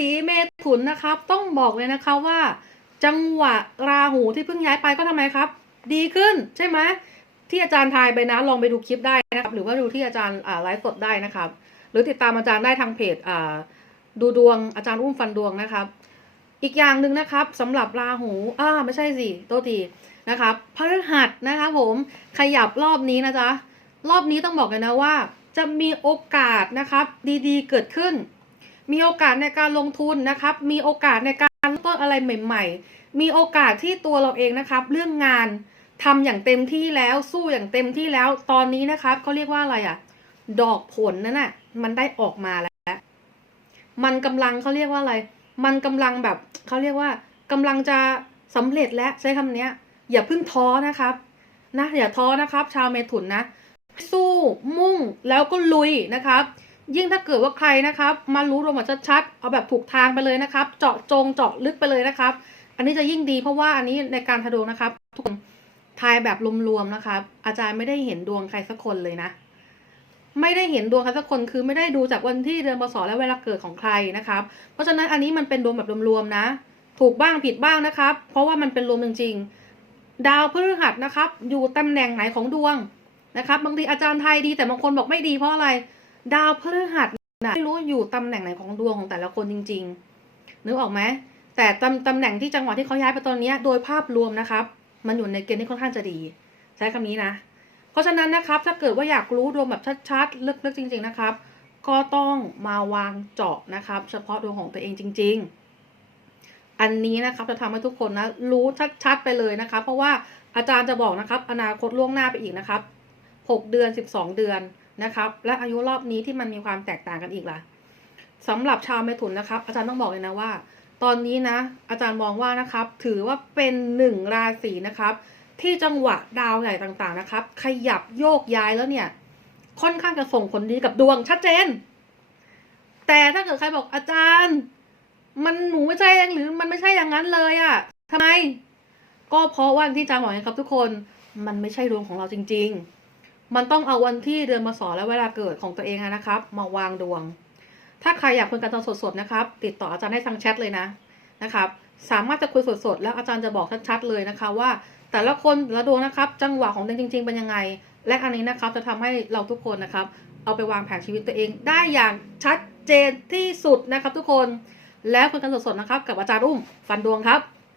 ษีเมถุนนะครับ ต้องบอกเลยนะคะว่า จังหวะราหูที่เพิ่งย้ายไปก็ทำไมครับ ดีขึ้นใช่ไหมที่อาจารย์ทายไปนะลองไปดูคลิปได้นะครับ หรือว่าดูที่อาจารย์ไลฟ์สดได้นะครับ หรือติดตามอาจารย์ได้ทางเพจดูดวงอาจารย์อุ้มฟันดวงนะครับ อีกอย่างหนึ่งนะครับสำหรับราหูอ่าไม่ใช่สิโทษทีนะครับพฤหัสนะครับผมขยับรอบนี้นะจ๊ะรอบนี้ต้องบอกเลยนะว่า จะมีโอกาสนะครับ ดีๆ เกิดขึ้น มีโอกาสในการลงทุนนะครับ มีโอกาสในการเริ่มต้นอะไรใหม่ ๆ มีโอกาสที่ตัวเราเองนะครับ เรื่องงานทำอย่างเต็มที่แล้วสู้อย่างเต็มที่แล้วตอนนี้นะครับเขาเรียกว่าอะไรอะดอกผลนั่นน่ะมันได้ออกมาแล้ว มันกำลังเขาเรียกว่าอะไร มันกำลังแบบเขาเรียกว่ากำลังจะสำเร็จแล้วใช้คำเนี้ย อย่าเพิ่งท้อนะครับนะอย่าท้อนะครับ ชาวเมถุนนะ สู้มุ่งแล้วก็ลุยนะครับ ยิ่งถ้าเกิดว่าใครนะครับมารู้รวมแบบชัดๆเอาแบบถูกทางไปเลยนะครับ เจาะจงเจาะลึกไปเลยนะครับ อันนี้จะยิ่งดีเพราะว่าอันนี้ในการทะดวงนะครับทุกคนทายแบบรวมๆนะครับ อาจารย์ไม่ได้เห็นดวงใครสักคนเลยนะ ไม่ได้เห็นดวงใครสักคนคือไม่ได้ดูจากวันที่เดือนพศและเวลาเกิดของใครนะครับ เพราะฉะนั้นอันนี้มันเป็นดวงแบบรวมๆนะ ถูกบ้างผิดบ้างนะครับ เพราะว่ามันเป็นรวมจริงๆ ดาวพฤหัสนะครับ อยู่ตำแหน่งไหนของดวงนะครับ บางทีอาจารย์ไทยดีแต่บางคนบอกไม่ดีเพราะอะไร ดาวพฤหัสนะไม่รู้อยู่ตำแหน่งไหนของดวงของแต่ละคนจริง ๆ นึกออกไหมแต่ตำตำแหน่งที่จังหวะที่เขาย้ายไปตอนนี้โดยภาพรวมนะครับ มันอยู่ในเกณฑ์ที่ค่อนข้างจะดี ใช้คำนี้นะ เพราะฉะนั้นนะครับ ถ้าเกิดว่าอยากรู้ดวงแบบชัดๆลึกๆจริง ๆนะครับ ก็ต้องมาวางเจาะนะครับ เฉพาะดวงของตัวเองจริง ๆ อันนี้นะครับจะทำให้ทุกคนนะรู้ชัดๆไปเลยนะคะเพราะว่าอาจารย์จะบอกนะครับ อนาคตล่วงหน้าไปอีกนะครับ 6 เดือน 12 เดือน นะครับ และอายุรอบนี้ที่มันมีความแตกต่างกันอีกล่ะสำหรับชาวเมถุนนะครับ อาจารย์ต้องบอกเลยนะว่า ตอนนี้นะ อาจารย์มองว่านะครับ ถือว่าเป็นหนึ่งราศีนะครับ ที่จังหวะดาวใหญ่ต่างๆนะครับ ขยับโยกย้ายแล้วเนี่ย ค่อนข้างจะส่งผลดีกับดวงชัดเจน แต่ถ้าเกิดใครบอกอาจารย์ มันหนูไม่ใช่หรือมันไม่ใช่อย่างนั้นเลยอะทำไม ก็เพราะว่าที่อาจารย์บอกนะครับทุกคนมันไม่ใช่ดวงของเราจริง ๆ มันต้องเอาวันที่เดือนมาสอนและเวลาเกิดของตัวเองนะครับ มาวางดวง ถ้าใครอยากคุยกันตอนสดๆนะครับ ติดต่ออาจารย์ให้ทางแชทเลยนะนะครับ สามารถจะคุยสดๆแล้วอาจารย์จะบอกชัดๆเลยนะคะว่า แต่ละคนละดวงนะครับ จังหวะของตัวเองจริง ๆ เป็นยังไง และอันนี้นะครับจะทำให้เราทุกคนนะครับ เอาไปวางแผนชีวิตตัวเอง ได้อย่างชัดเจนที่สุดนะครับ ทุกคน แล้วคุยกันสดๆนะครับ กับอาจารย์อุ้มฟันดวงครับ